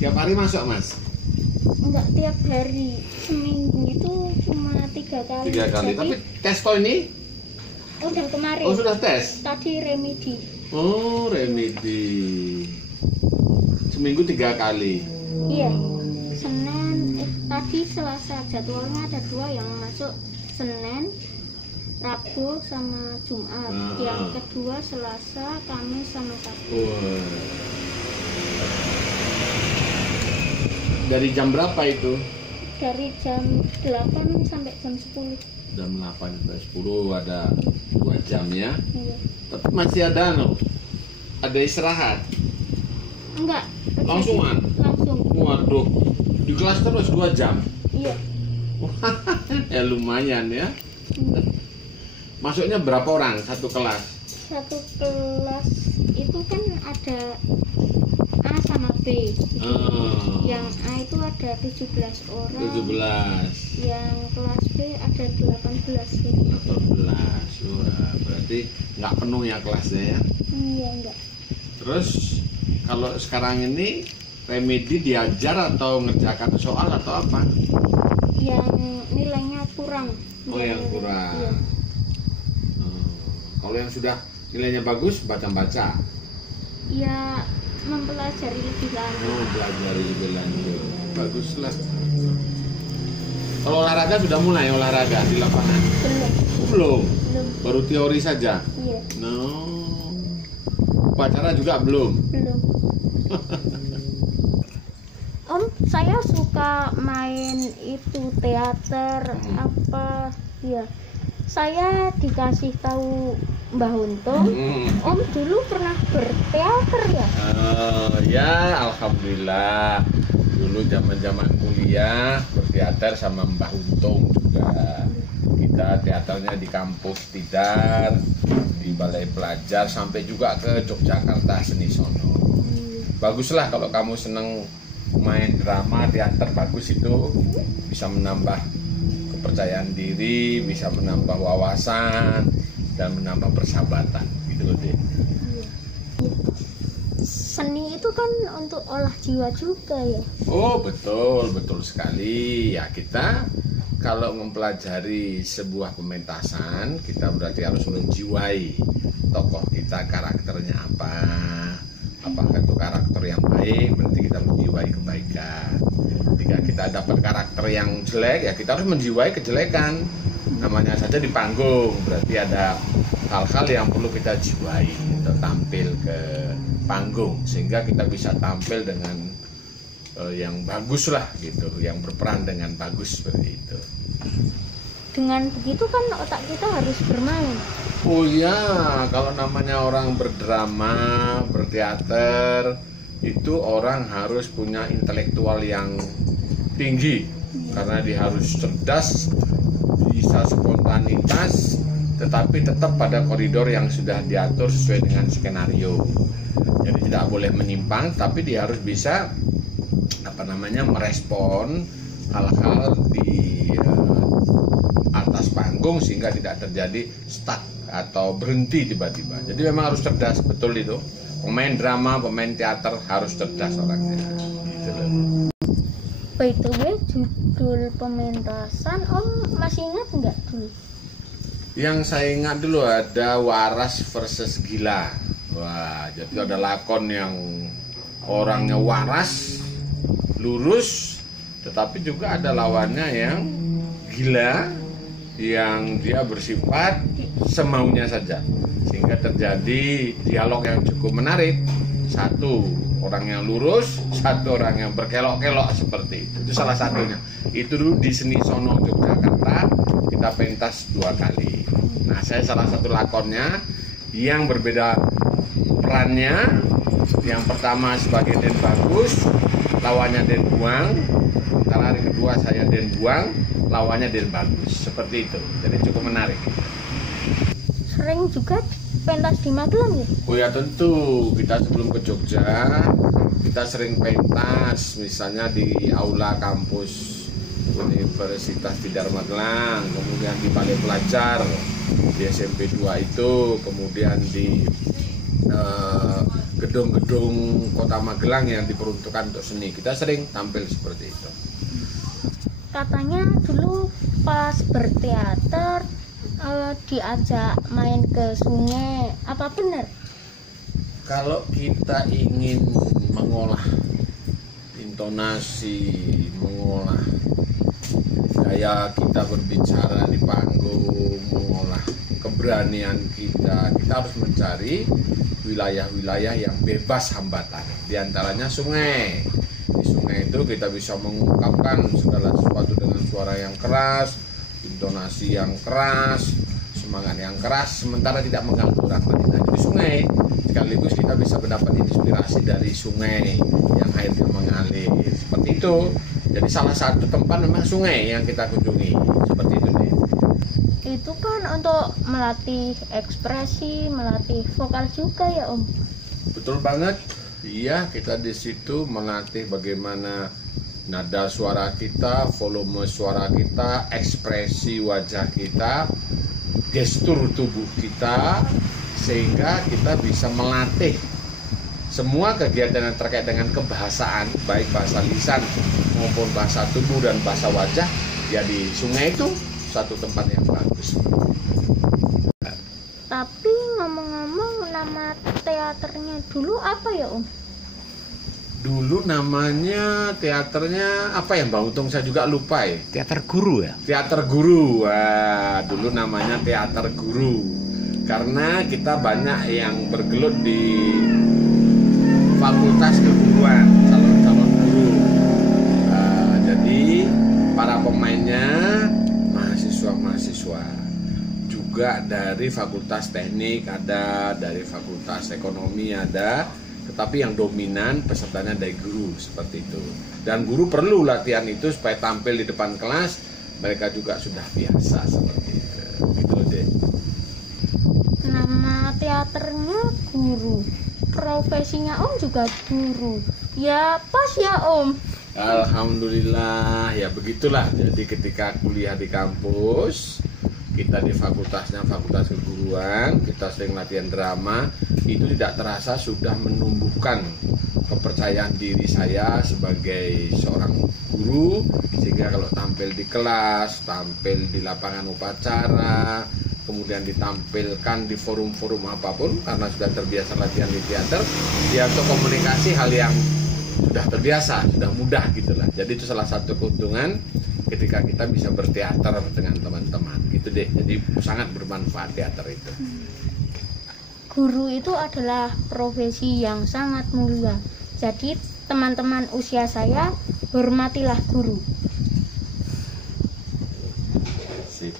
Tiap hari masuk, Mas? Enggak tiap hari, seminggu itu cuma 3 kali. 3 kali. Jadi, Tapi tes toh ini? udah kemarin. Oh, sudah tes? Tadi remedi. Oh, remedi. Seminggu 3 kali. Iya. Senin, tadi Selasa. Jadwalnya ada 2 yang masuk Senin, Rabu sama Jumat. Yang kedua Selasa, Kamis sama Sabtu. Wah. Dari jam berapa itu? Dari jam 8 sampai jam 10. Jam 8 sampai 10 ada 2 jam ya. Iya. Tapi masih ada ada istirahat. Enggak. Langsungan? Langsung. Waduh. Di kelas terus 2 jam. Iya. Ya lumayan ya. Masuknya berapa orang satu kelas? Satu kelas itu kan ada A sama B gitu. Yang A itu ada 17 orang. 17. Yang kelas B ada 18 gitu. 18. Wah, berarti nggak penuh ya kelasnya ya? Iya, enggak. Terus kalau sekarang ini remedi diajar atau ngerjakan soal atau apa? Yang nilainya kurang. Oh, yang kurang. Iya. Kalau yang sudah nilainya bagus, baca-baca. Ya, mempelajari lebih lanjut. Oh, pelajari lebih lanjut. Baguslah. Kalau olahraga sudah mulai olahraga di lapangan? Belum. Belum. Belum. Baru teori saja. Iya. No. Upacara juga belum. Belum. Om, saya suka main itu teater apa ya. Saya dikasih tahu Mbah Untung, Om dulu pernah berteater ya? Ya, alhamdulillah. Dulu zaman-zaman kuliah berteater sama Mbah Untung juga. Kita teaternya di kampus Tidar, di Balai Pelajar, sampai juga ke Yogyakarta Seni Sono. Baguslah kalau kamu seneng main drama, teater, bagus itu. Bisa menambah kepercayaan diri, bisa menambah wawasan, dan menambah persahabatan gitu loh deh. Seni itu kan untuk olah jiwa juga ya. Oh betul, betul sekali. Ya kita kalau mempelajari sebuah pementasan, kita berarti harus menjiwai tokoh kita, karakternya apa. Apakah itu karakter yang baik, berarti kita menjiwai kebaikan. Jika kita dapat karakter yang jelek, ya kita harus menjiwai kejelekan. Namanya saja di panggung, berarti ada hal-hal yang perlu kita jiwai, kita tampil ke panggung sehingga kita bisa tampil dengan yang bagus lah gitu, yang berperan dengan bagus seperti itu. Dengan begitu kan otak kita harus bermain. Oh ya, kalau namanya orang berdrama, berteater, itu orang harus punya intelektual yang tinggi karena dia harus cerdas, bisa spontanitas, tetapi tetap pada koridor yang sudah diatur sesuai dengan skenario. Jadi tidak boleh menyimpang, tapi dia harus bisa merespon hal-hal di atas panggung sehingga tidak terjadi stuck atau berhenti tiba-tiba. Jadi memang harus cerdas, betul itu. Pemain drama, pemain teater harus cerdas orangnya. Gitu loh. By the way, judul pementasan Om masih ingat nggak dulu? Yang saya ingat dulu ada Waras versus Gila. Wah, jadi ada lakon yang orangnya waras, lurus, tetapi juga ada lawannya yang gila, yang dia bersifat semaunya saja, sehingga terjadi dialog yang cukup menarik. Satu orang yang lurus, satu orang yang berkelok-kelok seperti itu. Itu salah satunya. Itu dulu di Seni Sono Yogyakarta kita pentas 2 kali. Nah, saya salah satu lakonnya yang berbeda perannya. Yang pertama sebagai Den Bagus, lawannya Den Buang. Sementara hari kedua saya Den Buang, lawannya Den Bagus. Seperti itu. Jadi cukup menarik. Sering juga pentas di Magelang ya? Oh ya tentu, kita sebelum ke Jogja kita sering pentas, misalnya di aula kampus Universitas Tidar Magelang, kemudian di Balai Pelajar, di SMP 2 itu, kemudian di gedung-gedung Kota Magelang yang diperuntukkan untuk seni. Kita sering tampil seperti itu. Katanya dulu pas berteater diajak main ke sungai, apa benar? Kalau kita ingin mengolah intonasi, mengolah gaya kita berbicara di panggung, mengolah keberanian kita harus mencari wilayah-wilayah yang bebas hambatan. Di antaranya sungai. Di sungai itu kita bisa mengungkapkan segala sesuatu dengan suara yang keras, intonasi yang keras, semangat yang keras, sementara tidak mengganggu orang lain. Nah, di sungai sekaligus kita bisa mendapat inspirasi dari sungai yang airnya mengalir. Seperti itu. Jadi salah satu tempat memang sungai yang kita kunjungi. Seperti itu nih. Itu kan untuk melatih ekspresi, melatih vokal juga ya Om. Betul banget. Iya, kita di situ melatih bagaimana nada suara kita, volume suara kita, ekspresi wajah kita, gestur tubuh kita, sehingga kita bisa melatih semua kegiatan yang terkait dengan kebahasaan, baik bahasa lisan maupun bahasa tubuh dan bahasa wajah. Ya di sungai itu satu tempat yang bagus. Tapi ngomong-ngomong, nama teaternya dulu apa ya Om? Dulu namanya teaternya apa ya Mbak Untung, saya juga lupa ya. Teater Guru ya? Teater Guru. Wah, dulu namanya Teater Guru. Karena kita banyak yang bergelut di fakultas keguruan, calon-calon guru. Jadi para pemainnya mahasiswa-mahasiswa. Juga dari fakultas teknik ada, dari fakultas ekonomi ada. Tetapi yang dominan pesertanya dari guru, seperti itu. Dan guru perlu latihan itu supaya tampil di depan kelas. Mereka juga sudah biasa seperti itu. Gitu deh. Nama teaternya Guru, profesinya Om juga guru. Ya pas ya Om. Alhamdulillah, ya begitulah. Jadi ketika kuliah di kampus, kita di fakultasnya fakultas keguruan, kita sering latihan drama, itu tidak terasa sudah menumbuhkan kepercayaan diri saya sebagai seorang guru, sehingga kalau tampil di kelas, tampil di lapangan upacara, kemudian ditampilkan di forum-forum apapun, karena sudah terbiasa latihan di teater, ya untuk komunikasi hal yang sudah terbiasa, sudah mudah gitulah. Jadi itu salah satu keuntungan ketika kita bisa berteater dengan teman-teman gitu deh. Jadi sangat bermanfaat teater itu. Guru itu adalah profesi yang sangat mulia. Jadi teman-teman usia saya, hormatilah guru. Sip.